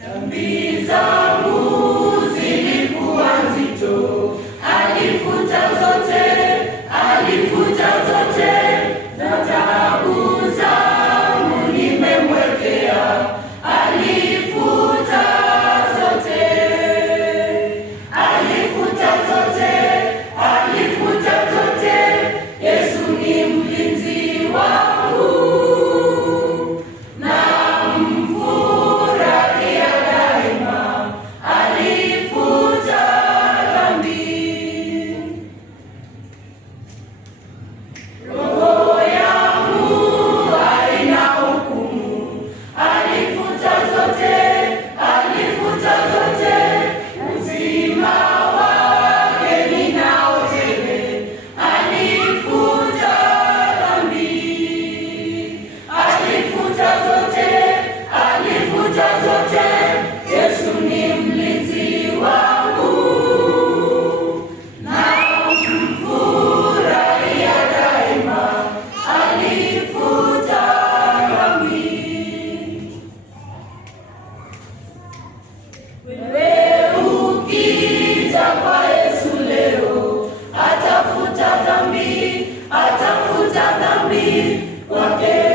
Dhambi zangu zilikuwa nzito, alifuta zote, na taabu zangu nimemwekea, alifuta zote, Yesu ni mlinzi wangu, namfurahia daima, alifuta dhambi. Roho yangu haina hukumu, alifuta zote, uzima wake ninao tele, alifuta dhambi, alifuta zote, Yesu ni mlinzi wangu, namfurahia daima, alifuta dhambi. Wewe ukija kwa Yesu leo, atafuta dhambi, kwake